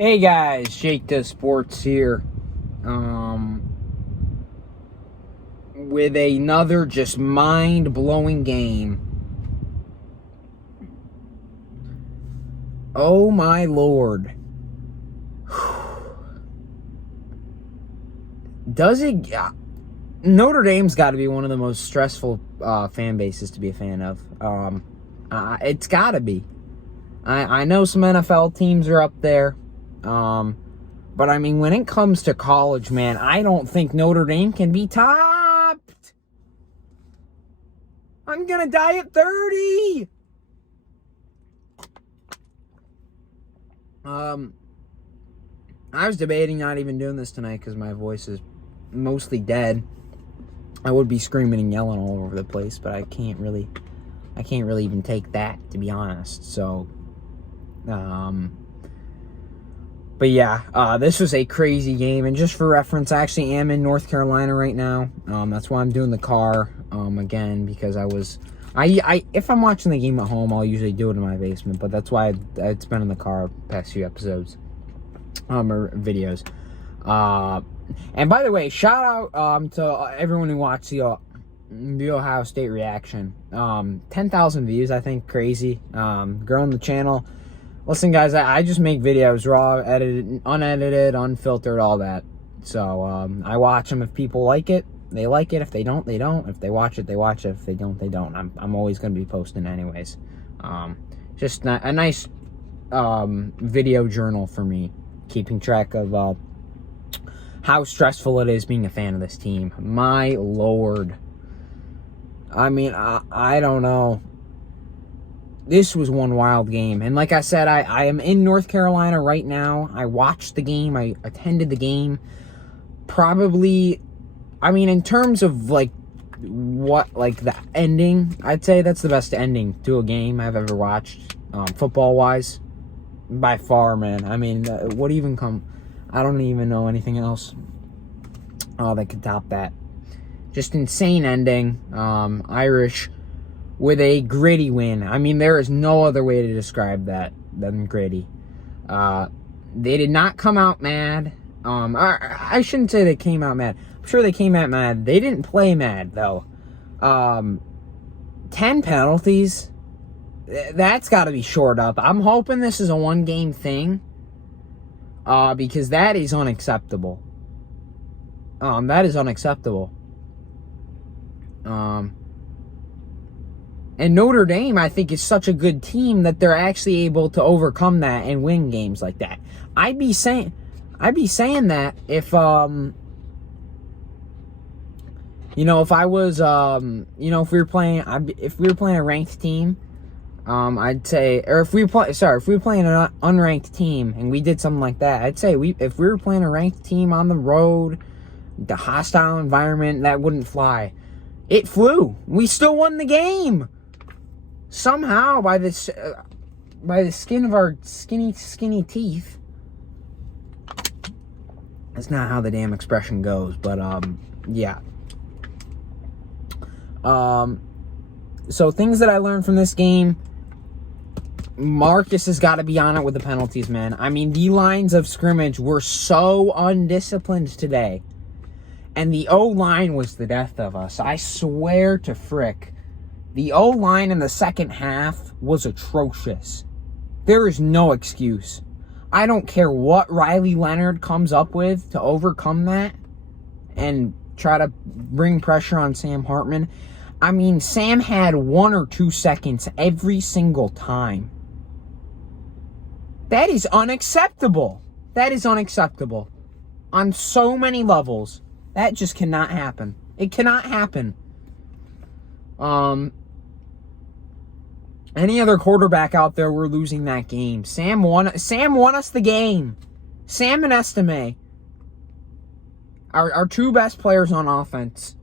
Hey guys, Jake does Sports here, with another just mind-blowing game. Oh my lord. Does it... Notre Dame's got to be one of the most stressful fan bases to be a fan of. It's got to be. I know some NFL teams are up there. But I mean, when it comes to college, man, I don't think Notre Dame can be topped. I'm gonna die at 30. I was debating not even doing this tonight because my voice is mostly dead. I would be screaming and yelling all over the place, but I can't really even take that, to be honest. So, but yeah, this was a crazy game, and just for reference, I actually am in North Carolina right now. That's why I'm doing the car, again, because if I'm watching the game at home, I'll usually do it in my basement, but that's why it's been in the car past few episodes, or videos. And by the way, shout out, to everyone who watched the Ohio State reaction. 10,000 views, I think, crazy. Growing the channel. Listen, guys, I just make videos, raw, edited, unedited, unfiltered, all that. So, I watch them. If people like it, they like it. If they don't, they don't. If they watch it, they watch it. If they don't, they don't. I'm always going to be posting anyways. Just a nice video journal for me, keeping track of how stressful it is being a fan of this team. My lord. I mean, I don't know. This was one wild game. And like I said, I am in North Carolina right now. I watched the game. I attended the game. Probably, I mean, in terms of, like, the ending, I'd say that's the best ending to a game I've ever watched, football-wise. By far, man. I mean, what even come... I don't even know anything else that could top that. Just insane ending. Irish with a gritty win. I mean, there is no other way to describe that than gritty. They did not come out mad. I shouldn't say they came out mad. I'm sure they came out mad. They didn't play mad, though. 10 penalties. That's got to be shored up. I'm hoping this is a one-game thing. Because that is unacceptable. That is unacceptable. And Notre Dame, I think, is such a good team that they're actually able to overcome that and win games like that. I'd be saying that if, if I was, if we were playing a ranked team, I'd say, or if we were playing an unranked team and we did something like that, I'd say if we were playing a ranked team on the road, the hostile environment, that wouldn't fly. It flew. We still won the game. Somehow, by the skin of our skinny teeth. That's not how the damn expression goes, but, yeah. So things that I learned from this game, Marcus has got to be on it with the penalties, man. I mean, the lines of scrimmage were so undisciplined today. And the O-line was the death of us. I swear to frick. The O-line in the second half was atrocious. There is no excuse. I don't care what Riley Leonard comes up with to overcome that and try to bring pressure on Sam Hartman. I mean, Sam had 1 or 2 seconds every single time. That is unacceptable. That is unacceptable. On so many levels. That just cannot happen. It cannot happen. Any other quarterback out there, we're losing that game. Sam won us the game. Sam and Estime. Our two best players on offense.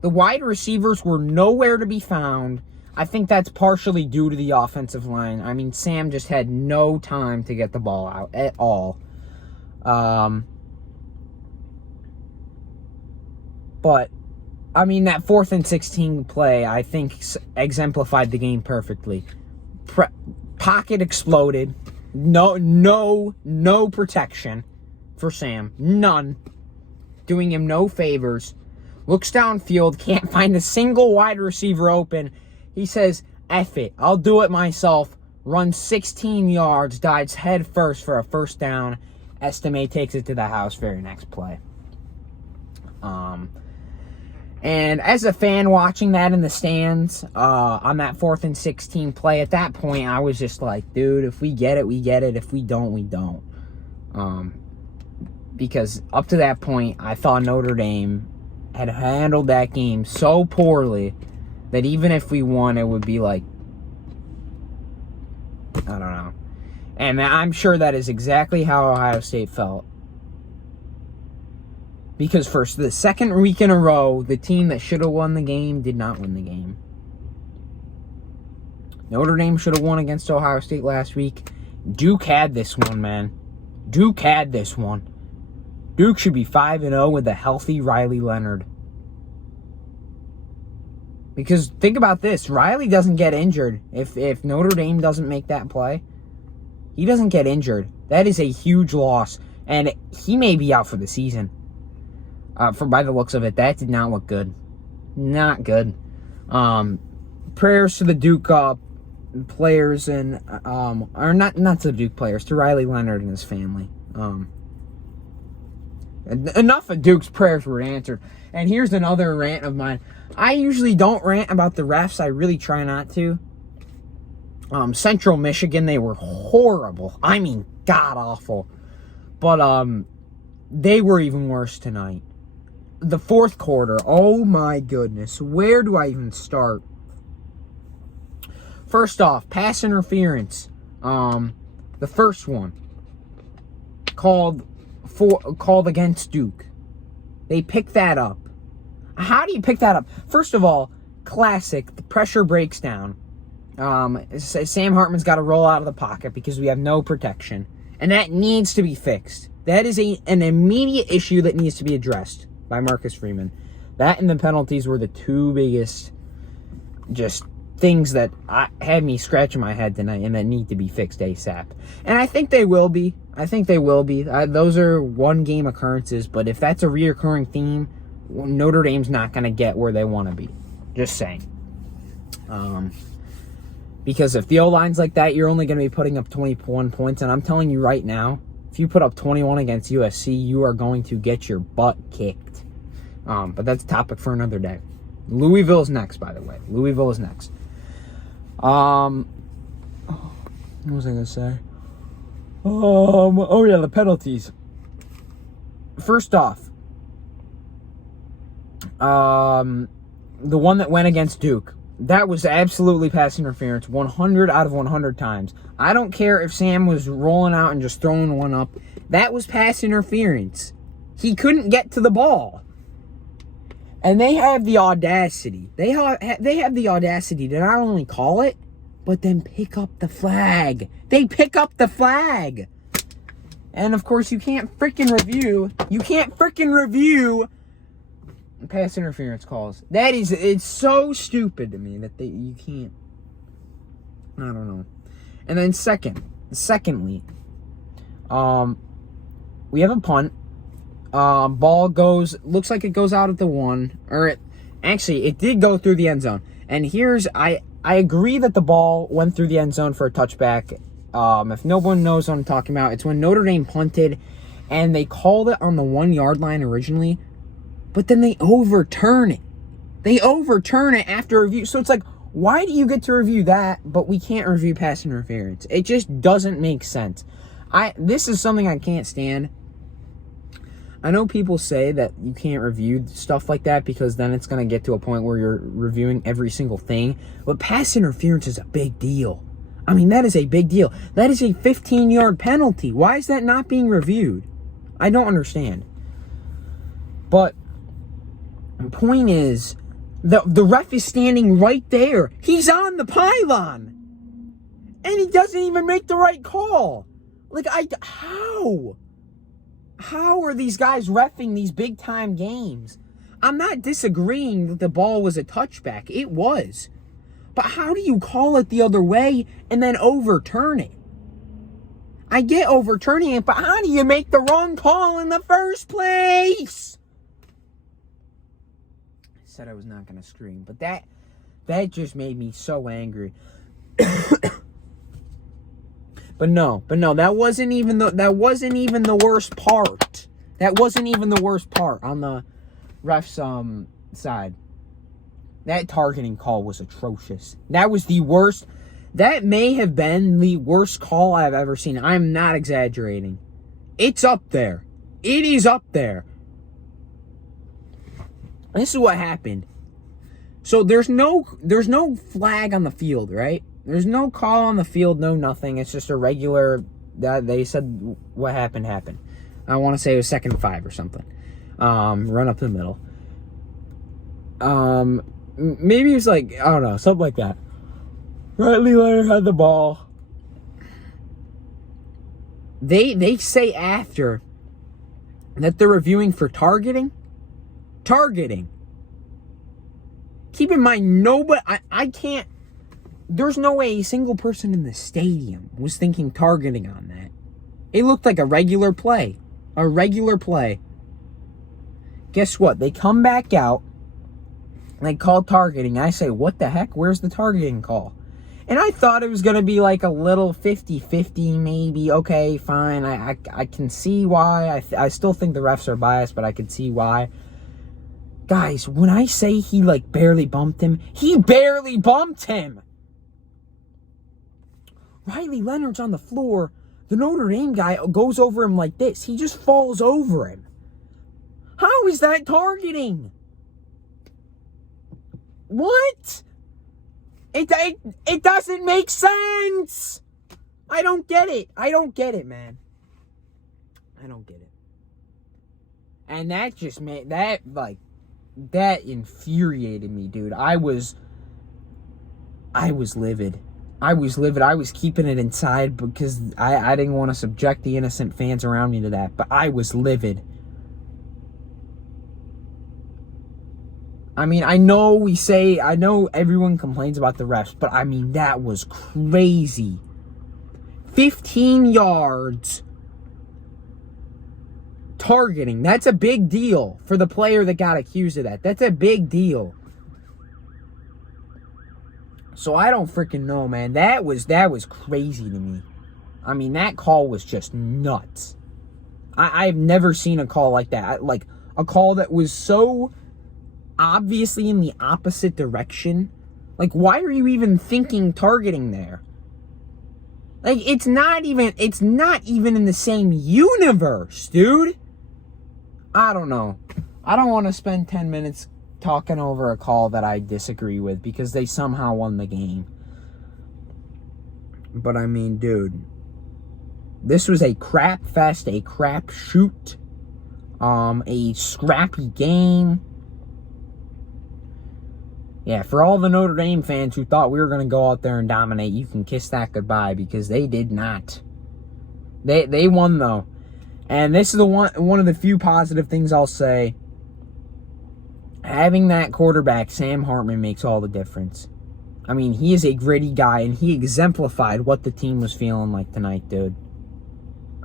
The wide receivers were nowhere to be found. I think that's partially due to the offensive line. I mean, Sam just had no time to get the ball out at all. But, I mean, that 4th and 16 play, I think, exemplified the game perfectly. Pocket exploded. No protection for Sam. None. Doing him no favors. Looks downfield, can't find a single wide receiver open. He says, F it, I'll do it myself. Runs 16 yards, dives head first for a first down. Estime takes it to the house very next play. And as a fan watching that in the stands, on that 4th and 16 play, at that point, I was just like, dude, if we get it, we get it. If we don't, we don't. Because up to that point, I thought Notre Dame had handled that game so poorly that even if we won, it would be like, I don't know. And I'm sure that is exactly how Ohio State felt. Because for the second week in a row, the team that should have won the game did not win the game. Notre Dame should have won against Ohio State last week. Duke had this one, man. Duke had this one. Duke should be 5-0 with a healthy Riley Leonard. Because think about this. Riley doesn't get injured if Notre Dame doesn't make that play. He doesn't get injured. That is a huge loss. And he may be out for the season. By the looks of it, that did not look good. Not good. Prayers to the Duke players and or not to the Duke players, to Riley Leonard and his family. Enough of Duke's prayers were answered. And here's another rant of mine. I usually don't rant about the refs. I really try not to. Central Michigan, they were horrible. I mean, god-awful. But they were even worse tonight. The fourth quarter, oh my goodness. Where do I even start? First off, pass interference. The first one. Called against Duke. They picked that up. How do you pick that up? First of all, classic, the pressure breaks down. Sam Hartman's got to roll out of the pocket because we have no protection. And that needs to be fixed. That is an immediate issue that needs to be addressed by Marcus Freeman. That and the penalties were the two biggest just things that had me scratching my head tonight and that need to be fixed ASAP. And I think they will be. Those are one-game occurrences, but if that's a reoccurring theme, Notre Dame's not going to get where they want to be. Just saying. Because if the O-line's like that, you're only going to be putting up 21 points. And I'm telling you right now, if you put up 21 against USC, you are going to get your butt kicked. But that's a topic for another day. Louisville's next, by the way. Louisville is next. What was I going to say? The penalties. First off, the one that went against Duke, that was absolutely pass interference 100 out of 100 times. I don't care if Sam was rolling out and just throwing one up. That was pass interference. He couldn't get to the ball. And they have the audacity. They have the audacity to not only call it, but then pick up the flag. They pick up the flag. And, of course, you can't freaking review pass interference calls. It's so stupid to me that you can't. I don't know. And then secondly, we have a punt. Ball looks like it goes out at the 1, it did go through the end zone. And I agree that the ball went through the end zone for a touchback. If no one knows what I'm talking about, it's when Notre Dame punted and they called it on the 1-yard line originally, but then they overturn it. They overturn it after review. So it's like, why do you get to review that, but we can't review pass interference? It just doesn't make sense. This is something I can't stand. I know people say that you can't review stuff like that because then it's going to get to a point where you're reviewing every single thing. But pass interference is a big deal. I mean, that is a big deal. That is a 15-yard penalty. Why is that not being reviewed? I don't understand. But the point is, the ref is standing right there. He's on the pylon. And he doesn't even make the right call. How? How are these guys reffing these big-time games? I'm not disagreeing that the ball was a touchback. It was. But how do you call it the other way and then overturn it? I get overturning it, but how do you make the wrong call in the first place? I said I was not going to scream, but that just made me so angry. But no, that wasn't even the worst part. That wasn't even the worst part on the ref's side. That targeting call was atrocious. That was the worst. That may have been the worst call I've ever seen. I'm not exaggerating. It's up there. It is up there. This is what happened. So there's no flag on the field, right? There's no call on the field, no nothing. It's just a regular, they said what happened. I want to say it was 2nd and 5 or something. Run up the middle. Maybe it was like, I don't know, something like that. Riley Leonard had the ball. They say after that they're reviewing for targeting. Keep in mind, I can't. There's no way a single person in the stadium was thinking targeting on that. It looked like a regular play. Guess what? They come back out. They call targeting. I say, what the heck? Where's the targeting call? And I thought it was going to be like a little 50-50 maybe. Okay, fine. I can see why. I still think the refs are biased, but I can see why. Guys, when I say he like barely bumped him, he barely bumped him. Riley Leonard's on the floor. The Notre Dame guy goes over him like this. He just falls over him. How is that targeting? What? It doesn't make sense. I don't get it. Man. I don't get it. And that just made that infuriated me, dude. I was livid. I was keeping it inside because I didn't want to subject the innocent fans around me to that. But I was livid. I mean, I know everyone complains about the refs, but I mean, that was crazy. 15 yards targeting. That's a big deal for the player that got accused of that. That's a big deal. So I don't freaking know, man. That was crazy to me. I mean, that call was just nuts. I've never seen a call like that. Like a call that was so obviously in the opposite direction. Like, why are you even thinking targeting there? Like, it's not even in the same universe, dude. I don't know. I don't want to spend 10 minutes talking over a call that I disagree with because they somehow won the game. But I mean, dude, this was a crap fest, a crap shoot, a scrappy game. Yeah, for all the Notre Dame fans who thought we were going to go out there and dominate, you can kiss that goodbye because they did not. They won, though. And this is one of the few positive things I'll say. Having that quarterback, Sam Hartman, makes all the difference. I mean, he is a gritty guy, and he exemplified what the team was feeling like tonight, dude.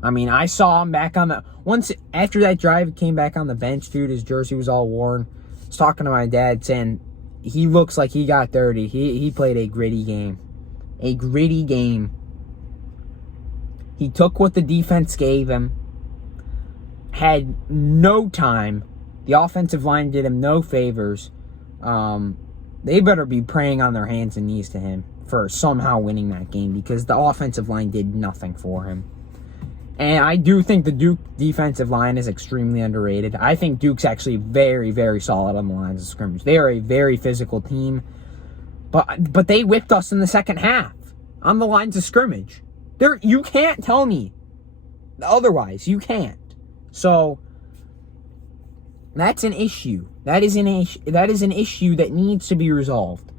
I mean, I saw him back on the... Once, after that drive, he came back on the bench, dude. His jersey was all worn. I was talking to my dad, saying... He looks like he got dirty. He played a gritty game. A gritty game. He took what the defense gave him. Had no time. The offensive line did him no favors. They better be praying on their hands and knees to him for somehow winning that game because the offensive line did nothing for him. And I do think the Duke defensive line is extremely underrated. I think Duke's actually very, very solid on the lines of scrimmage. They are a very physical team. But they whipped us in the second half on the lines of scrimmage. You can't tell me otherwise. You can't. So that's an issue. That is an issue that needs to be resolved.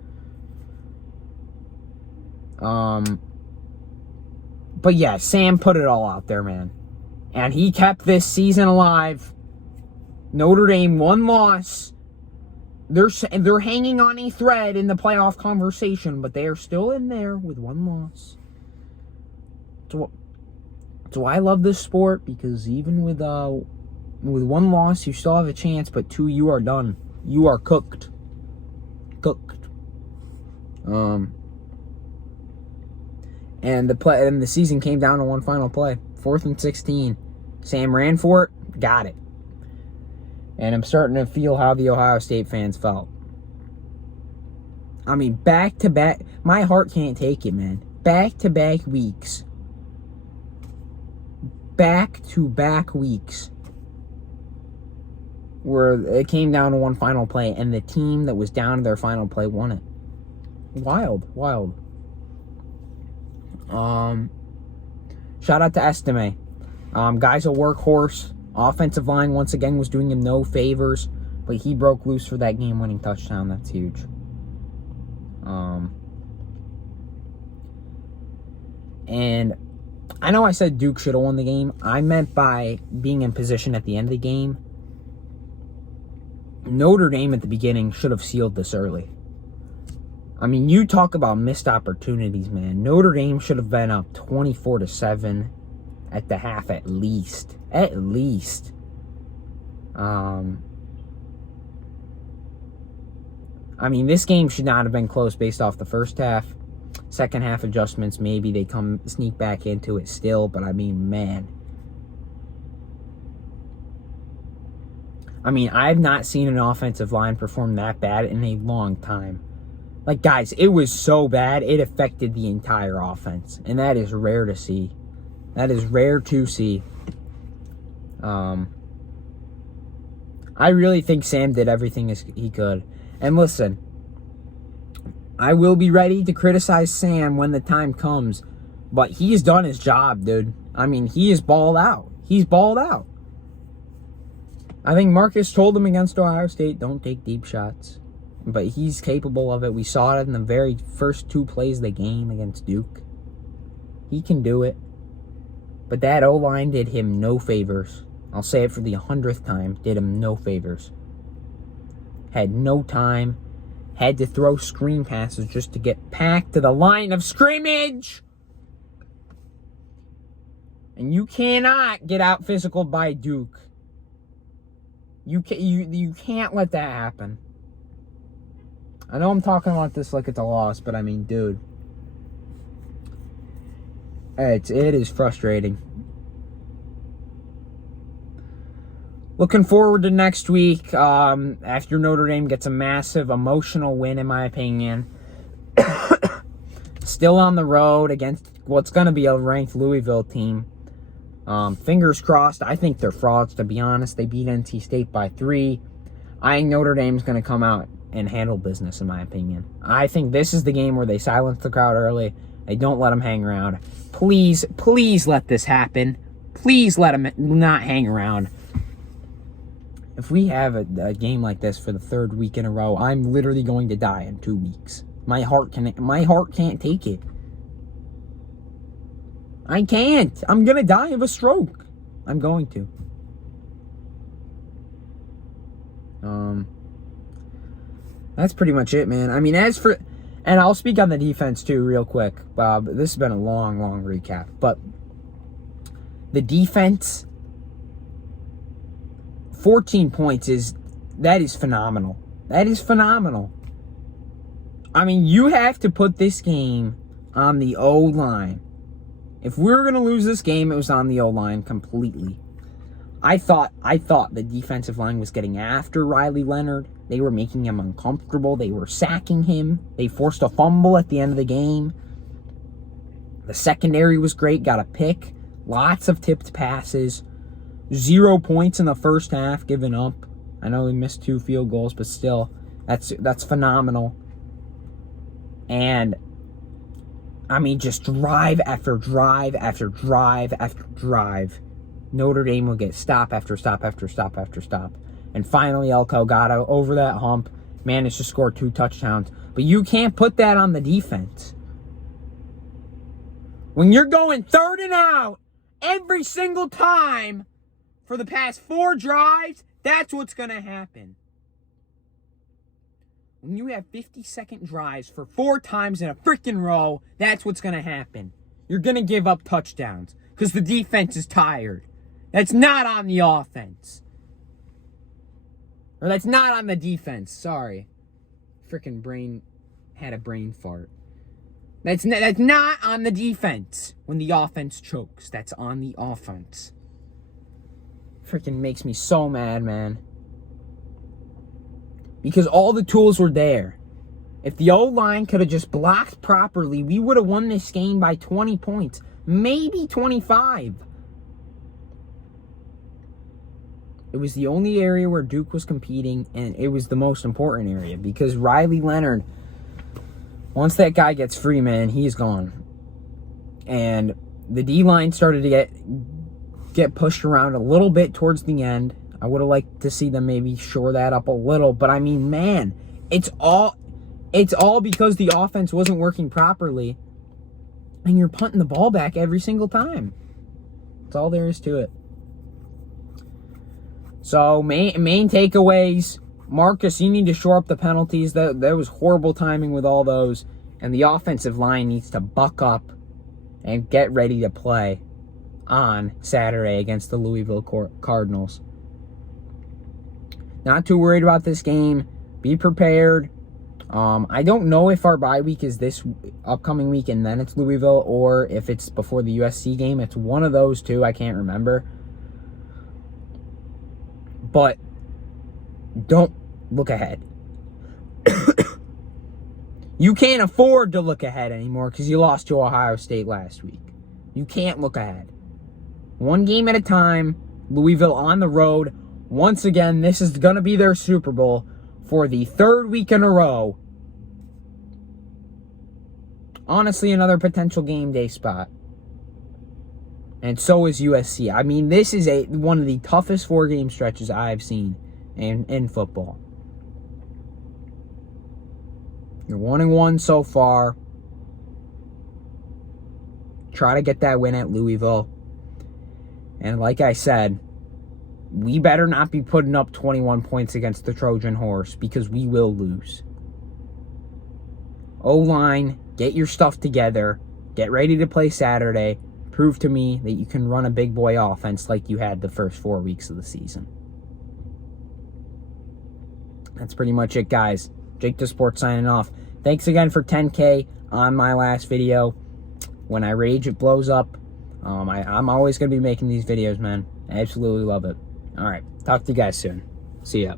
But yeah, Sam put it all out there, man. And he kept this season alive. Notre Dame, one loss. They're hanging on a thread in the playoff conversation, but they are still in there with one loss. That's why I love this sport, because even with one loss, you still have a chance, but two, you are done. You are cooked. Cooked. And the season came down to one final play. 4th and 16. Sam ran for it, got it. And I'm starting to feel how the Ohio State fans felt. I mean, back-to-back, my heart can't take it, man. Back-to-back weeks. Back-to-back weeks where it came down to one final play, and the team that was down to their final play won it. Wild. Shout out to Estime. Guy's a workhorse. Offensive line, once again, was doing him no favors, but he broke loose for that game-winning touchdown. That's huge. And I know I said Duke should have won the game. I meant by being in position at the end of the game, Notre Dame at the beginning should have sealed this early. I mean, you talk about missed opportunities, man. Notre Dame should have been up 24-7 at the half at least. At least. I mean, this game should not have been close based off the first half. Second half adjustments, maybe they sneak back into it still, but I mean, man. I mean, I've not seen an offensive line perform that bad in a long time. Like, guys, it was so bad, it affected the entire offense. And that is rare to see. That is rare to see. I really think Sam did everything he could. And listen, I will be ready to criticize Sam when the time comes. But he's done his job, dude. I mean, he is balled out. He's balled out. I think Marcus told him against Ohio State, don't take deep shots. But he's capable of it. We saw it in the very first 2 plays of the game against Duke. He can do it. But that O-line did him no favors. I'll say it for the 100th time. Did him no favors. Had no time. Had to throw screen passes just to get packed to the line of scrimmage. And you cannot get out physical by Duke. You can't let that happen. I know I'm talking about this like it's a loss, but I mean, dude. It is frustrating. Looking forward to next week. After Notre Dame gets a massive emotional win, in my opinion. Still on the road against what's going to be a ranked Louisville team. Fingers crossed. I think they're frauds, to be honest. They beat NC State by 3. I think Notre Dame's going to come out and handle business, in my opinion. I think this is the game where they silence the crowd early. They don't let them hang around. Please let this happen. Please let them not hang around. If we have a game like this for the 3rd week in a row, I'm literally going to die in 2 weeks. My heart can't take it. I can't. I'm going to die of a stroke. I'm going to. That's pretty much it, man. I mean, and I'll speak on the defense too real quick, Bob. This has been a long recap. But the defense, 14 points is phenomenal. That is phenomenal. I mean, you have to put this game on the O-line. If we were going to lose this game, it was on the O-line completely. I thought the defensive line was getting after Riley Leonard. They were making him uncomfortable. They were sacking him. They forced a fumble at the end of the game. The secondary was great. Got a pick. Lots of tipped passes. 0 points in the first half given up. I know we missed 2 field goals, but still, that's phenomenal. And I mean, just drive after drive after drive after drive. Notre Dame will get stop after stop after stop after stop. And finally, Elko got over that hump, managed to score 2 touchdowns. But you can't put that on the defense. When you're going 3rd and out every single time for the past 4 drives, that's what's going to happen. When you have 50-second drives for 4 times in a freaking row, that's what's going to happen. you're going to give up touchdowns because the defense is tired. That's not on the offense. Or that's not on the defense. Sorry. Freaking brain had a brain fart. That's not on the defense when the offense chokes. That's on the offense. Freaking makes me so mad, man. Because all the tools were there. If the O-line could have just blocked properly, we would have won this game by 20 points. Maybe 25. It was the only area where Duke was competing, and it was the most important area. Because Riley Leonard, once that guy gets free, man, he's gone. And the D-line started to get pushed around a little bit towards the end. I would have liked to see them maybe shore that up a little. But, I mean, man, it's all because the offense wasn't working properly. And you're punting the ball back every single time. That's all there is to it. So, main takeaways. Marcus, you need to shore up the penalties. That was horrible timing with all those. And the offensive line needs to buck up and get ready to play on Saturday against the Louisville Cardinals. Not too worried about this game. Be prepared. I don't know if our bye week is this upcoming week and then it's Louisville, or if it's before the USC game. It's one of those two. I can't remember. But don't look ahead. You can't afford to look ahead anymore because you lost to Ohio State last week. You can't look ahead. One game at a time. Louisville on the road. Once again, this is going to be their Super Bowl for the third week in a row. Honestly, another potential game day spot. And so is USC. I mean, this is one of the toughest 4-game stretches I've seen in football. You're 1-1 so far. Try to get that win at Louisville. And like I said, we better not be putting up 21 points against the Trojan Horse because we will lose. O-line, get your stuff together. Get ready to play Saturday. Prove to me that you can run a big boy offense like you had the first 4 weeks of the season. That's pretty much it, guys. Jake the Sports signing off. Thanks again for 10K on my last video. When I rage, it blows up. I'm always going to be making these videos, man. I absolutely love it. All right. Talk to you guys soon. See ya.